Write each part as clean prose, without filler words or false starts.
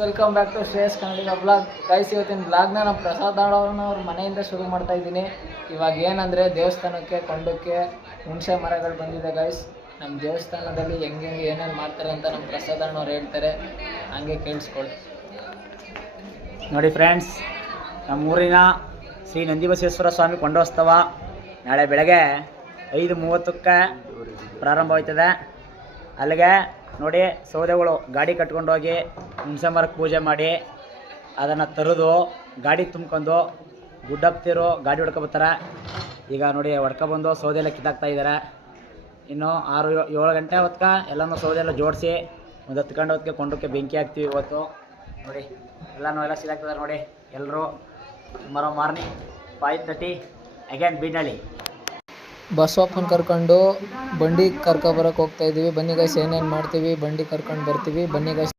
Welcome back to Shreyas Kannadiga blog. Guys, ಇವತ್ತಿನ ಬ್ಲಾಗ್ನ ನಮ್ಮ ಪ್ರಸಾದ್ ಅವ್ರನ್ನ ಅವ್ರ ಮನೆಯಿಂದ ಶುರು ಮಾಡ್ತಾ ಇದ್ದೀನಿ. ಇವಾಗ ಏನಂದರೆ ದೇವಸ್ಥಾನಕ್ಕೆ ಕೊಂಡಕ್ಕೆ ಹುಣಸೆ ಮರಗಳು ಬಂದಿದೆ ಗೈಸ್. ನಮ್ಮ ದೇವಸ್ಥಾನದಲ್ಲಿ ಹೆಂಗೆ ಏನೇನು ಮಾಡ್ತಾರೆ ಅಂತ ನಮ್ಮ ಪ್ರಸಾದ್ ಅವ್ರು ಹೇಳ್ತಾರೆ, ಹಂಗೆ ಕೇಳಿಸ್ಕೊಳ್ಳಿ. ನೋಡಿ ಫ್ರೆಂಡ್ಸ್, ನಮ್ಮೂರಿನ ಶ್ರೀ ನಂದಿಬಸವೇಶ್ವರ ಸ್ವಾಮಿ ಕೊಂಡೋತ್ಸವ ನಾಳೆ ಬೆಳಗ್ಗೆ 5:30ಕ್ಕೆ ಪ್ರಾರಂಭವಾಯ್ತದೆ. ಅಲ್ಲಿಗೆ ನೋಡಿ, ಸೌದೆಗಳು ಗಾಡಿ ಕಟ್ಕೊಂಡೋಗಿ ಹುಣಸೆ ಮರಕ್ಕೆ ಪೂಜೆ ಮಾಡಿ ಅದನ್ನು ತರೋದು, ಗಾಡಿ ತುಂಬ್ಕೊಂಡು ಗುಡ್ಡಪ್ತಿರು ಗಾಡಿ ಹೊಡ್ಕೊಬರ್ತಾರೆ. ಈಗ ನೋಡಿ ಹೊಡ್ಕೊಬಂದು ಸೌದೆ ಎಲ್ಲ ಕಿತ್ತಾಕ್ತಾ ಇದ್ದಾರೆ. ಇನ್ನು 6-7 ಗಂಟೆ ಹೊತ್ಗೆ ಎಲ್ಲನೂ ಸೌದೆ ಎಲ್ಲ ಜೋಡಿಸಿ ಒಂದು 10 ಗಂಟೆ ಹೊತ್ತಿಗೆ ಕೊಂಡಕ್ಕೆ ಬೆಂಕಿ ಹಾಕ್ತೀವಿ. ಇವತ್ತು ನೋಡಿ ಎಲ್ಲ ಸಿದಾಗ್ತದೆ. ನೋಡಿ ಎಲ್ಲರೂ ಟುಮಾರೋ ಮಾರ್ನಿಂಗ್ 5:30 ಅಗೇನ್ ಬೀಡಳ್ಳಿ. ಬಸವಪ್ಪನ ಕರ್ಕೊಂಡು ಬಂಡಿ ಕರ್ಕೊಬರಕ್ಕೆ ಹೋಗ್ತಾ ಇದ್ದೀವಿ. ಬನ್ನಿ ಗೈಸ್, ಏನೇನು ಮಾಡ್ತೀವಿ, ಬಂಡಿ ಕರ್ಕೊಂಡು ಬರ್ತೀವಿ. ಬನ್ನಿ ಗೈಸ್.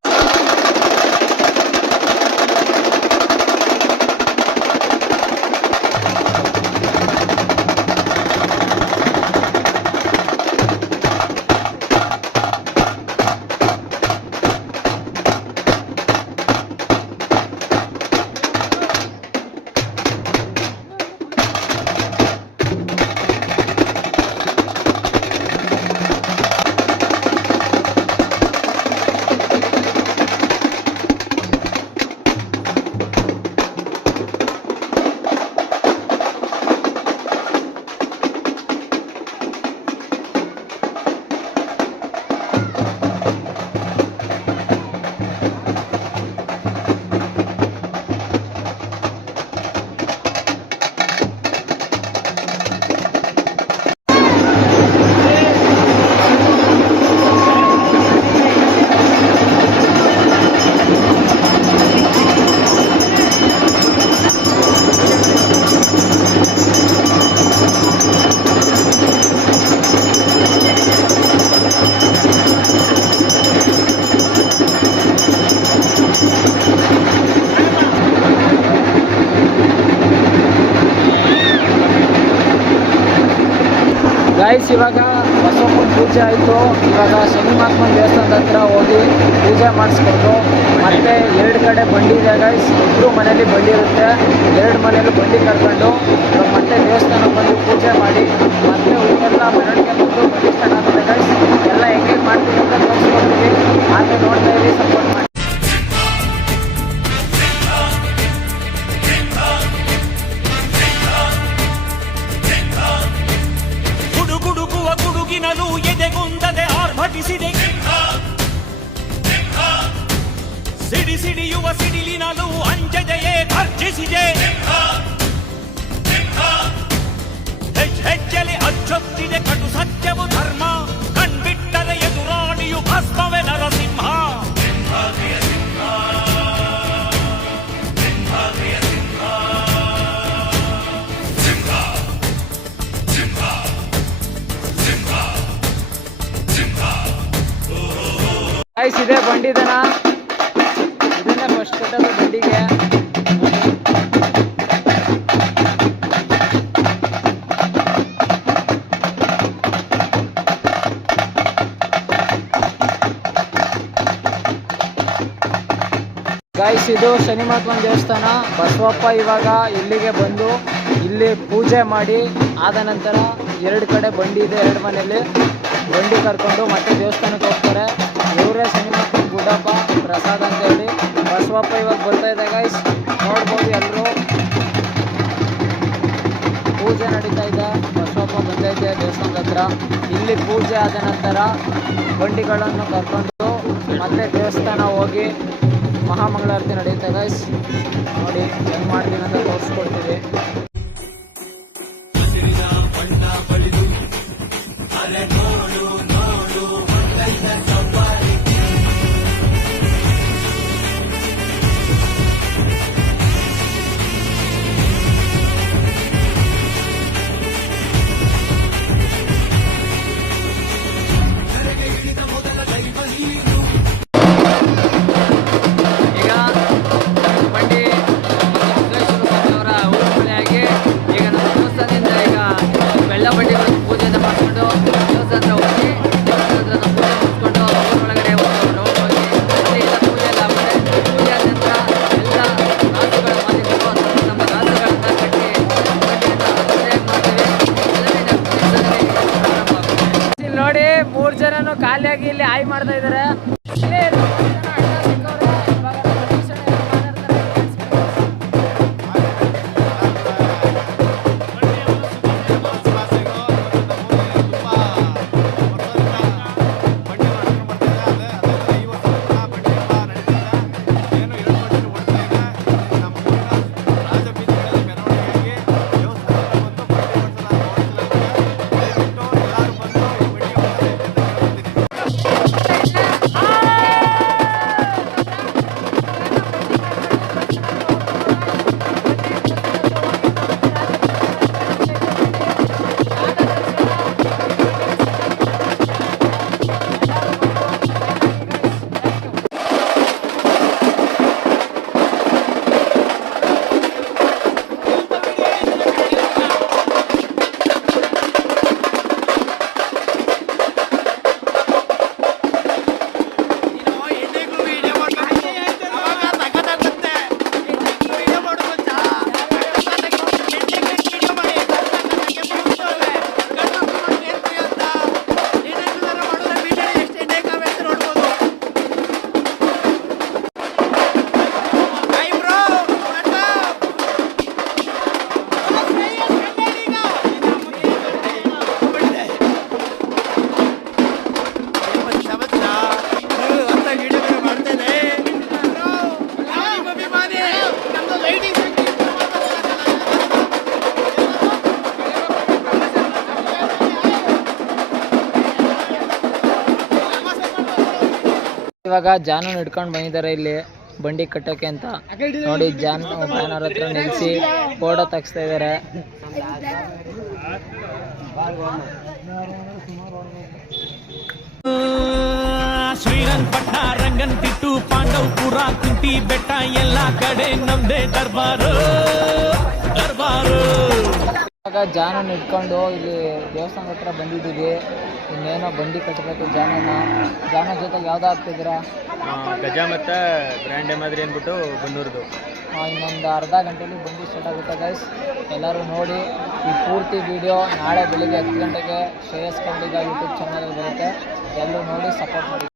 ಗೈಸ್, ಇವಾಗ ಬಸವಪ್ಪನ ಪೂಜೆ ಆಯಿತು. ಇವಾಗ ಶನಿ ಮಹಾತ್ಮನ ದೇವಸ್ಥಾನದ ಹತ್ರ ಹೋಗಿ ಪೂಜೆ ಮಾಡಿಸ್ಕೊಂಡು ಮತ್ತೆ 2 ಕಡೆ ಬಂಡಿ ಇದೆ ಗೈಸ್. 2 ಮನೇಲಿ ಬಂಡಿ ಇರುತ್ತೆ. 2 ಮನೇಲಿ ಬಂಡಿ ಕರ್ಕೊಂಡು ಮತ್ತೆ ದೇವಸ್ಥಾನಕ್ಕೆ ಬಂದು ಪೂಜೆ ಮಾಡಿ ಮತ್ತೆ ಊರೆಲ್ಲ ಮೆರವಣಿಗೆ ಬಂದು ಬಂಡಿ ಸ್ಟಾರ್ಟ್ ಆಗುತ್ತೆ ಗೈಸ್. ಎಲ್ಲ ಹೆಂಗೆ ಮಾಡ್ತೀವಿ ಅಂತ ತೋರಿಸ್ಕೊಡ್ತೀವಿ. ಹಾಗೆ ನೋಡ್ತಾ ಇದ್ದೀವಿ, ಸಪೋರ್ಟ್ ಮಾಡಿ. ಎದೆಗುಂದದೆ ಆರ್ಭಟಿಸಿದೆ, ಸಿಡಿಯುವ ಸಿಡಿಲಿನಲು ಅಂಜದೆಯೇ ಗರ್ಜಿಸಿದೆ. ಹೆಜ್ಜೆಲಿ ಅಚ್ಚೊತ್ತಿದೆ ಕಟು ಸತ್ಯವು ಧರ್ಮ, ಕಣ್ಬಿಟ್ಟರೆ ಎದುರಾಣಿಯು ಭಸ್ಮವೇ ನರಸಿಂಹ. ಗೈಸ್, ಇದೇ ಬಂಡಿದನ, ಇದನ್ನೇ ಫಸ್ಟ್ ಕಟ್ಟೋದು ಬಂಡಿಗೆ. ಗೈಸ್, ಇದು ಶನಿ ಮಹಾತ್ಮನ ದೇವಸ್ಥಾನ. ಬಸವಪ್ಪ ಇವಾಗ ಇಲ್ಲಿಗೆ ಬಂದು ಇಲ್ಲಿ ಪೂಜೆ ಮಾಡಿ ಆದ ನಂತರ 2 ಕಡೆ ಬಂಡಿ ಇದೆ. 2 ಮನೆಯಲ್ಲಿ ಬಂಡಿ ಕರ್ಕೊಂಡು ಮತ್ತೆ ದೇವಸ್ಥಾನಕ್ಕೆ ಹೋಗ್ತಾರೆ. ಇವರೇ ಶನಿ ಮಹಾತ್ಮನ ಗುಡ್ಡಪ್ಪ ಪ್ರಸಾದ್ ಅಂತ ಹೇಳಿ. ಬಸವಪ್ಪ ಇವಾಗ ಬರ್ತಾ ಇದೆ ಗೈಸ್, ನೋಡ್ಬೋದು ಎಲ್ಲರೂ. ಪೂಜೆ ನಡೀತಾ ಇದೆ, ಬಸವಪ್ಪ ಬಂದೈತೆ ದೇವಸ್ಥಾನದ ಹತ್ರ. ಇಲ್ಲಿ ಪೂಜೆ ಆದ ನಂತರ ಬಂಡಿಗಳನ್ನು ಕರ್ಕೊಂಡು ಮತ್ತೆ ದೇವಸ್ಥಾನ ಹೋಗಿ ಮಹಾಮಂಗಳಾರತಿ ನಡೆಯುತ್ತೆ ಗೈಸ್. ನೋಡಿ ಹೆಂಗೆ ಮಾಡ್ತೀನಿ ಅಂತ ತೋರಿಸ್ಕೊಡ್ತೀವಿ. ಈಗ ಬಂಡಿ ಊರ ಮಾಡ್ತಾ ಇದ್ದಾರೆ. ಇಲ್ಲೇ ಇರೋ ಜನ ಅಣ್ಣ ಸಿಕ್ಕವ್ರೆ. ಇವಾಗ ನಮ್ಮ ಸತೀಶ್ ಅಣ್ಣ ಏನೋ ಮಾತಾಡ್ತಾರೆ. ಇವಾಗ ಜಾನು ಹಿಡ್ಕೊಂಡು ಬಂದಿದ್ದಾರೆ ಇಲ್ಲಿ ಬಂಡಿ ಕಟ್ಟೋಕೆ ಅಂತ. ನೋಡಿ ಜಾನ್ ಬ್ಯಾನರ್ ಹತ್ರ ನಿಲ್ಲಿಸಿ ಫೋಟೋ ತೆಗಿಸ್ತಾ ಇದ್ದಾರೆ. ಶ್ರೀರಂಗಪಟ್ಟಣ ರಂಗನತಿಟ್ಟು ಪಾಂಡವಪುರ ಕುಂಟಿ ಬೆಟ್ಟ ಎಲ್ಲ ಕಡೆ ನಮ್ದೇ ದರ್ಬಾರು. ಇವಾಗ ಜಾನನ್ ಹಿಡ್ಕೊಂಡು ಇಲ್ಲಿ ದೇವಸ್ಥಾನ ಹತ್ರ ಬಂದಿದ್ದೀವಿ. ಇನ್ನೇನೋ ಬಂಡಿ ಕಟ್ಟಬೇಕು ಜಾನ ಜೊತೆಗೆ ಯಾವ್ದು ಹಾಕ್ತಿದ್ದೀರಾ? ಗಜ ಮತ್ತು ಬ್ರ್ಯಾಂಡೆ ಮಾದರಿ ಅಂದ್ಬಿಟ್ಟು ಬನ್ನೂರ್ದು. ಇನ್ನೊಂದು ಅರ್ಧ ಗಂಟೆಲಿ ಬಂಡಿ ಸ್ಟಾರ್ಟ್ ಆಗುತ್ತೆ ಗೈಸ್. ಎಲ್ಲರೂ ನೋಡಿ ಈ ಪೂರ್ತಿ ವಿಡಿಯೋ ನಾಳೆ ಬೆಳಿಗ್ಗೆ 10 ಗಂಟೆಗೆ ಶ್ರೇಯಸ್ ಕಂಡಿಗ ಯೂಟ್ಯೂಬ್ ಚಾನಲ್ ಬರುತ್ತೆ. ಎಲ್ಲರೂ ನೋಡಿ ಸಪೋರ್ಟ್ ಮಾಡಿ.